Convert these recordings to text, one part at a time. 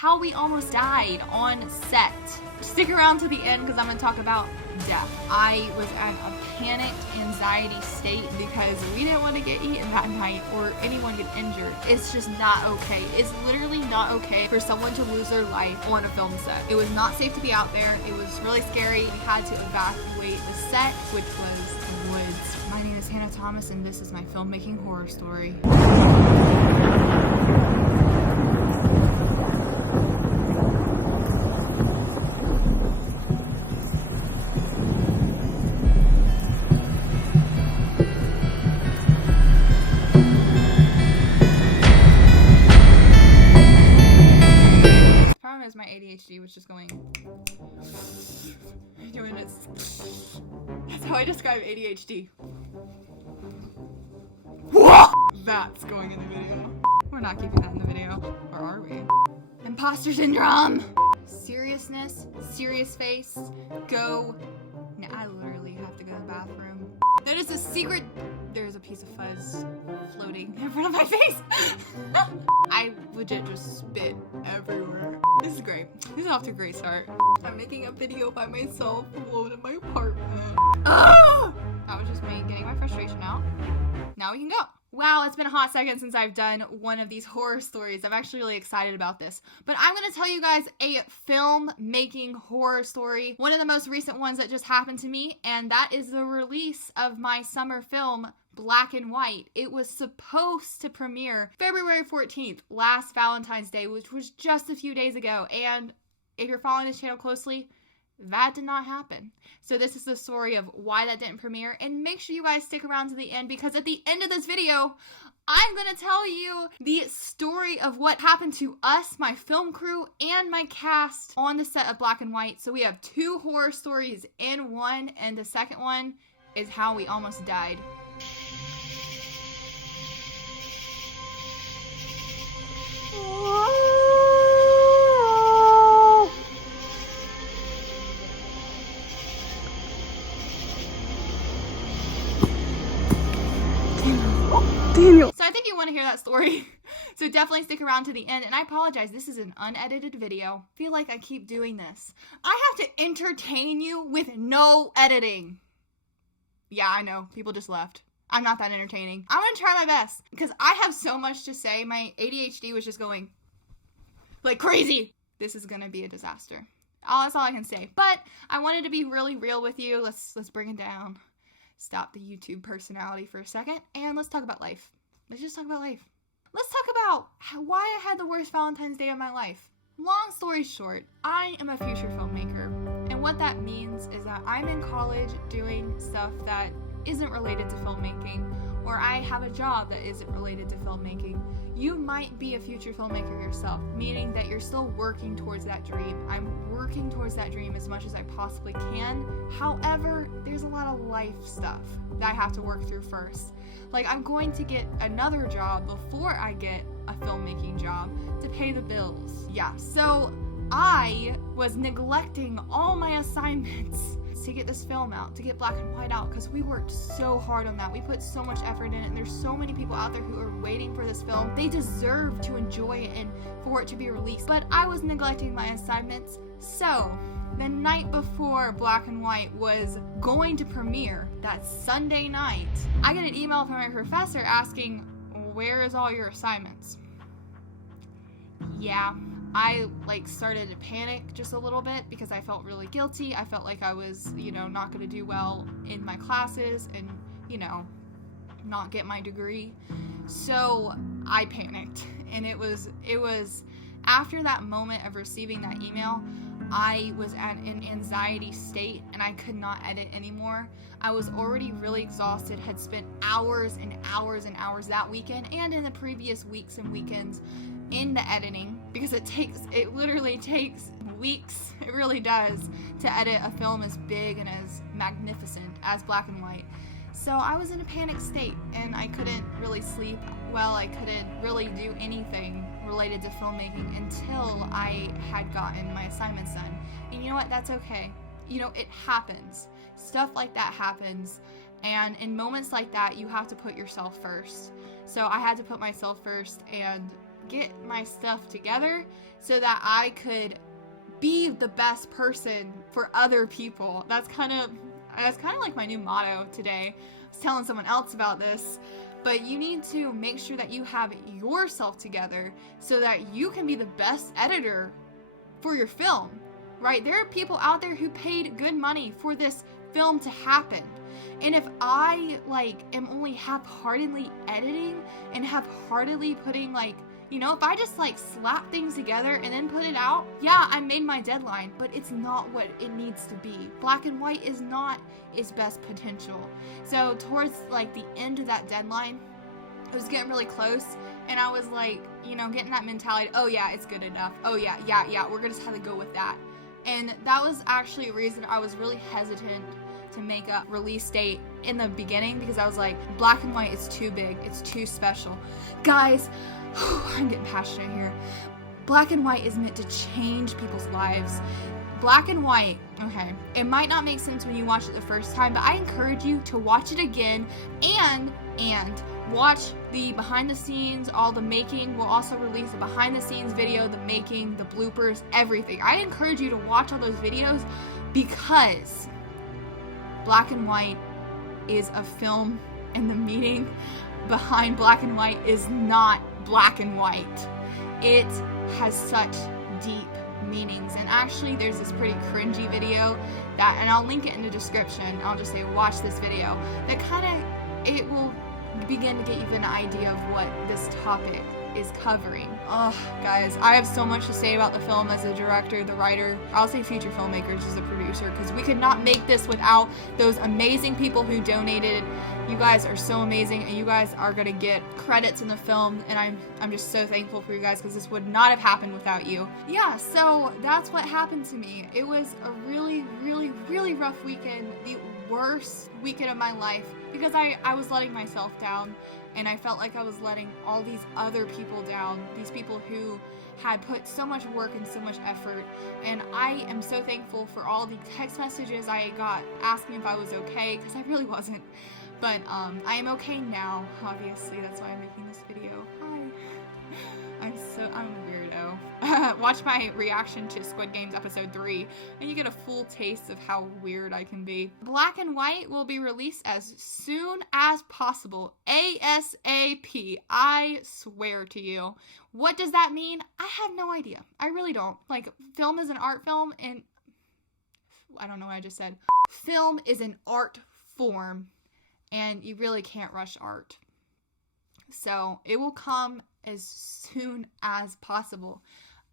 How we almost died on set. Stick around to the end because I'm going to talk about death. I was in a panicked anxiety state because we didn't want to get eaten that night or anyone get injured. It's just not okay. It's literally not okay for someone to lose their life on a film set. It was not safe to be out there. It was really scary. We had to evacuate the set, which was the woods. My name is Hannah Thomas and this is my filmmaking horror story. Is my ADHD was just going doing this. That's how I describe ADHD. That's going in the video. We're not keeping that in the video. Or are we? Imposter syndrome! Seriousness, serious face, go. Now I literally have to go to the bathroom. That is a secret. There's a piece of fuzz floating in front of my face. I legit just spit everywhere. This is great. This is off to a great start. I'm making a video by myself alone in my apartment. Ah! That was just me getting my frustration out. Now we can go. Wow, it's been a hot second since I've done one of these horror stories. I'm actually really excited about this. But I'm going to tell you guys a film-making horror story. One of the most recent ones that just happened to me, and that is the release of my summer film, Black and White. It was supposed to premiere February 14th, last Valentine's Day, which was just a few days ago. And if you're following this channel closely, that did not happen. So this is the story of why that didn't premiere, and make sure you guys stick around to the end because at the end of this video, I'm gonna tell you the story of what happened to us, my film crew, and my cast on the set of Black and White. So we have two horror stories in one, and the second one is how we almost died. So I think you want to hear that story. So definitely stick around to the end. And I apologize, this is an unedited video. I feel like I keep doing this. I have to entertain you with no editing. Yeah, I know. People just left. I'm not that entertaining. I'm going to try my best because I have so much to say. My ADHD was just going like crazy. This is going to be a disaster. That's all I can say. But I wanted to be really real with you. Let's bring it down. Stop the YouTube personality for a second, and let's talk about life. Let's just talk about life. Let's talk about why I had the worst Valentine's Day of my life. Long story short, I am a future filmmaker, and what that means is that I'm in college doing stuff that isn't related to filmmaking, or I have a job that isn't related to filmmaking. You might be a future filmmaker yourself, meaning that you're still working towards that dream. I'm working towards that dream as much as I possibly can. However, there's a lot of life stuff that I have to work through first. Like, I'm going to get another job before I get a filmmaking job to pay the bills. Yeah, so I was neglecting all my assignments to get this film out, to get Black and White out, because we worked so hard on that. We put so much effort in it, and there's so many people out there who are waiting for this film. They deserve to enjoy it and for it to be released. But I was neglecting my assignments. So the night before Black and White was going to premiere, that Sunday night, I get an email from my professor asking, "Where is all your assignments?" Yeah, I started to panic just a little bit because I felt really guilty. I felt like I was, not going to do well in my classes and, not get my degree. So I panicked, and it was after that moment of receiving that email, I was at an anxiety state and I could not edit anymore. I was already really exhausted, had spent hours and hours and hours that weekend and in the previous weeks and weekends in the editing, because it literally takes weeks, it really does, to edit a film as big and as magnificent as Black and White. So I was in a panic state and I couldn't really sleep well. I couldn't really do anything related to filmmaking until I had gotten my assignments done. And you know what? That's okay. It happens. Stuff like that happens. And in moments like that, you have to put yourself first. So I had to put myself first and get my stuff together so that I could be the best person for other people. That's kind of like my new motto today. I was telling someone else about this, but you need to make sure that you have yourself together so that you can be the best editor for your film, right? There are people out there who paid good money for this film to happen. And if I am only half-heartedly editing and half-heartedly putting if I just slap things together and then put it out, yeah, I made my deadline, but it's not what it needs to be. Black and white is not its best potential. So towards the end of that deadline, it was getting really close, and I was getting that mentality, oh yeah, it's good enough. Oh yeah, we're gonna just have to go with that. And that was actually a reason I was really hesitant to make a release date in the beginning, because I was like, black and white is too big, it's too special. Guys, I'm getting passionate here. Black and white is meant to change people's lives. Black and white, okay, it might not make sense when you watch it the first time, but I encourage you to watch it again and watch the behind the scenes, all the making. We'll also release a behind the scenes video, the making, the bloopers, everything. I encourage you to watch all those videos because black and white is a film, and the meaning behind black and white is not black and white. It has such deep meanings, and actually there's this pretty cringy video and I'll link it in the description. I'll just say watch this video that it will begin to get you an idea of what this topic is covering. Oh, guys, I have so much to say about the film as a director, the writer. I'll say Future FilmMakers as a producer, because we could not make this without those amazing people who donated. You guys are so amazing, and you guys are gonna get credits in the film, and I'm just so thankful for you guys, because this would not have happened without you. Yeah, so that's what happened to me. It was a really, really, really rough weekend. The worst weekend of my life, because I was letting myself down, and I felt like I was letting all these other people down, these people who had put so much work and so much effort. And I am so thankful for all the text messages I got asking if I was okay, because I really wasn't. But I am okay now, obviously. That's why I'm making this video. Hi. I'm a weirdo. Watch my reaction to Squid Games episode 3, and you get a full taste of how weird I can be. Black and white will be released as soon as possible. ASAP. I swear to you. What does that mean? I have no idea. I really don't. Film is an art film, and I don't know what I just said. Film is an art form, and you really can't rush art. So it will come as soon as possible.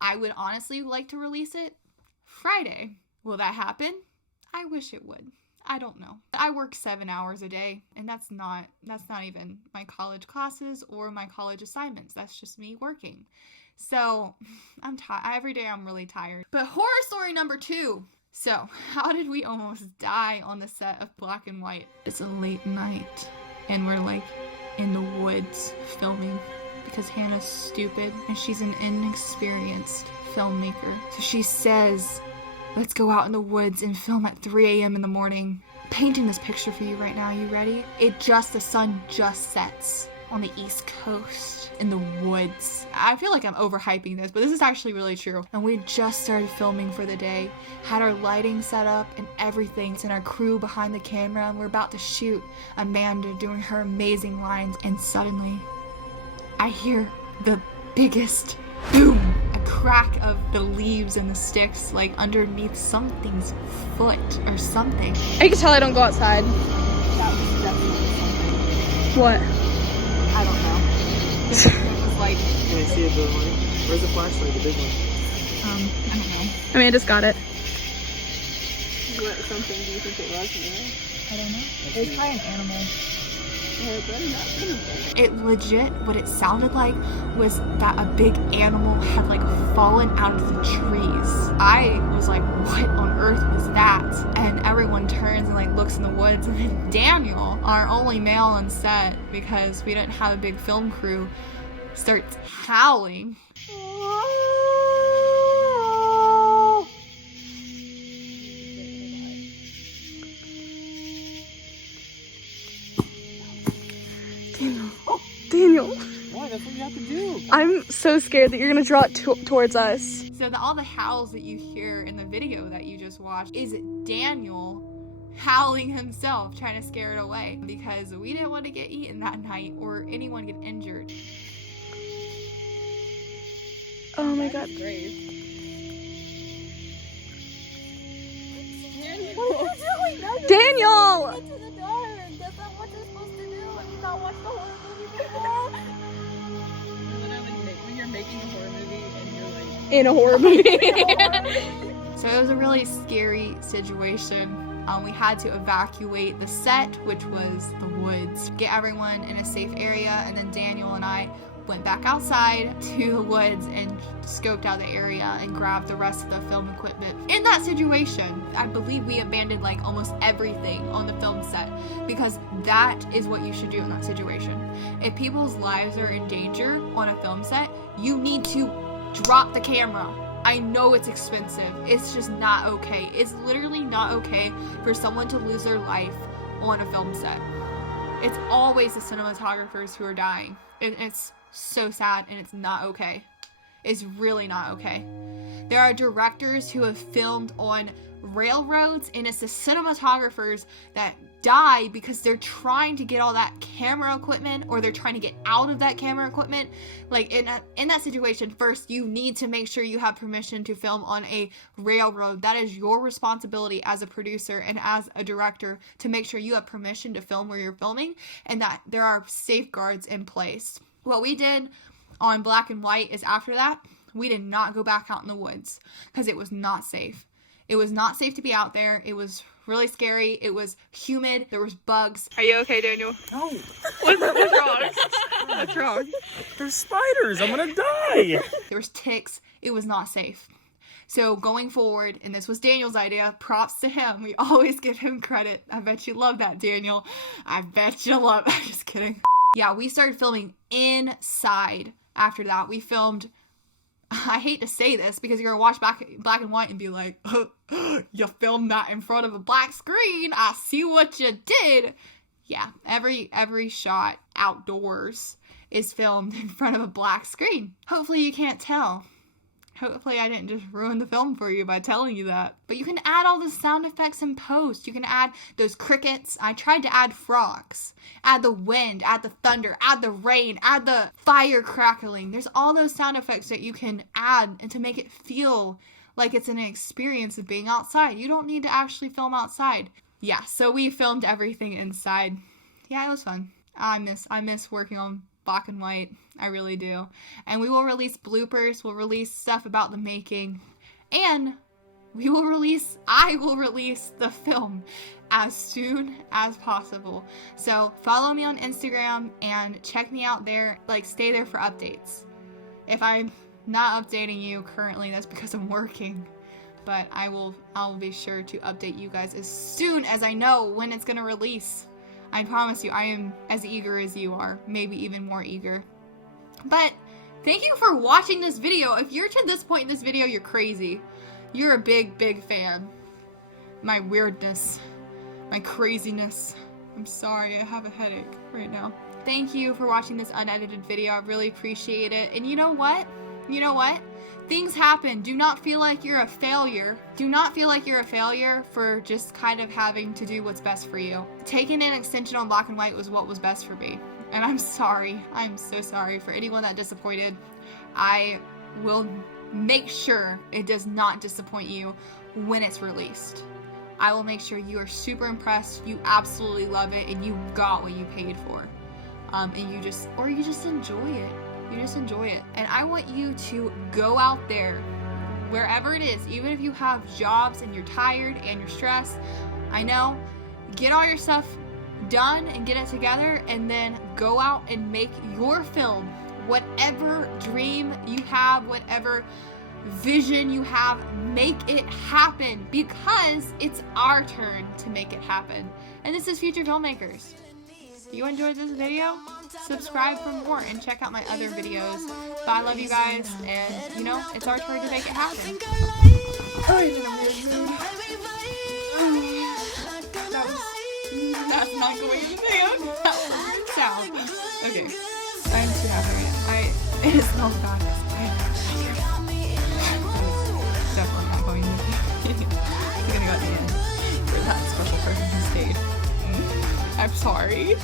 I would honestly like to release it Friday. Will that happen? I wish it would. I don't know. I work 7 hours a day, and that's not even my college classes or my college assignments. That's just me working. So I'm tired. Every day I'm really tired. But horror story number 2. So, how did we almost die on the set of Black and White? It's a late night, and we're in the woods filming because Hannah's stupid and she's an inexperienced filmmaker. So she says, let's go out in the woods and film at 3 a.m. in the morning. Painting this picture for you right now. You ready? The sun just sets on the East Coast in the woods. I feel like I'm overhyping this, but this is actually really true. And we just started filming for the day, had our lighting set up and everything, and our crew behind the camera, and we're about to shoot Amanda doing her amazing lines, and suddenly I hear the biggest boom, a crack of the leaves and the sticks underneath something's foot or something. I can tell I don't go outside. That was definitely something. What? I don't know. It was Can I see it, the light? Where's the flashlight, the big one? I don't know. I mean, I just got it. What something do you think it was? I don't know. It was probably an animal. It legit, what it sounded like was that a big animal had fallen out of the trees. I was like, what on earth was that? And everyone turns and looks in the woods, and then Daniel, our only male on set because we didn't have a big film crew, starts howling. Daniel. Why? That's what you have have to do? I'm so scared that you're gonna draw it towards us. So all the howls that you hear in the video that you just watched is Daniel howling himself, trying to scare it away, because we didn't want to get eaten that night or anyone get injured. Oh my god. Daniel! Into the dark. That's not what you're supposed to do. Have you not watched the horror movie before? Literally, when you're making a horror movie and you're like In a horror movie. So it was a really scary situation. We had to evacuate the set, which was the woods, get everyone in a safe area, and then Daniel and I went back outside to the woods and scoped out the area and grabbed the rest of the film equipment. In that situation, I believe we abandoned like almost everything on the film set, because that is what you should do in that situation. If people's lives are in danger on a film set, you need to drop the camera. I know it's expensive. It's just not okay. It's literally not okay for someone to lose their life on a film set. It's always the cinematographers who are dying. It's so sad, and it's not okay. It's really not okay. There are directors who have filmed on railroads, and it's the cinematographers that die because they're trying to get all that camera equipment, or they're trying to get out of that camera equipment. Like in that situation, first you need to make sure you have permission to film on a railroad. That is your responsibility as a producer and as a director, to make sure you have permission to film where you're filming and that there are safeguards in place. What we did on Black and White is, after that, we did not go back out in the woods because it was not safe. It was not safe to be out there. It was really scary. It was humid. There was bugs. Are you okay, Daniel? No. What's wrong? What's wrong? There's spiders. I'm gonna die. There was ticks. It was not safe. So going forward, and this was Daniel's idea, props to him. We always give him credit. I bet you love that, Daniel. I bet you love I'm just kidding. Yeah, we started filming inside after that. We filmed, I hate to say this because you're going to watch Black and White and be like, you filmed that in front of a black screen. I see what you did. Yeah, every shot outdoors is filmed in front of a black screen. Hopefully you can't tell. Hopefully I didn't just ruin the film for you by telling you that. But you can add all the sound effects in post. You can add those crickets. I tried to add frogs. Add the wind, add the thunder, add the rain, add the fire crackling. There's all those sound effects that you can add and to make it feel like it's an experience of being outside. You don't need to actually film outside. Yeah, so we filmed everything inside. Yeah, it was fun. I miss working on Black and White. I really do. And we will release bloopers. We'll release stuff about the making. And I will release the film as soon as possible. So follow me on Instagram and check me out there. Like, stay there for updates. If I'm not updating you currently, that's because I'm working. But I'll be sure to update you guys as soon as I know when it's gonna release. I promise you, I am as eager as you are, maybe even more eager. But thank you for watching this video. If you're to this point in this video, you're crazy. You're a big, big fan. My weirdness, my craziness. I'm sorry, I have a headache right now. Thank you for watching this unedited video. I really appreciate it. And you know what? Things happen. Do not feel like you're a failure. Do not feel like you're a failure for just kind of having to do what's best for you. Taking an extension on Black and White was what was best for me. And I'm sorry. I'm so sorry for anyone that disappointed. I will make sure it does not disappoint you when it's released. I will make sure you are super impressed, you absolutely love it, and you got what you paid for. And you just enjoy it. You just enjoy it. And I want you to go out there, wherever it is, even if you have jobs and you're tired and you're stressed, I know, get all your stuff done and get it together, and then go out and make your film. Whatever dream you have, whatever vision you have, make it happen, because it's our turn to make it happen. And this is Future FilmMakers. If you enjoyed this video, subscribe for more and check out my other videos. But I love you guys, and you know, it's our turn to make it happen. I'm in a weird mood. That's not going to the video. That was a weird sound. Okay, I'm too happy. It smells bad. Definitely not going with you. You're gonna go at the end for that special person who stayed. I'm sorry.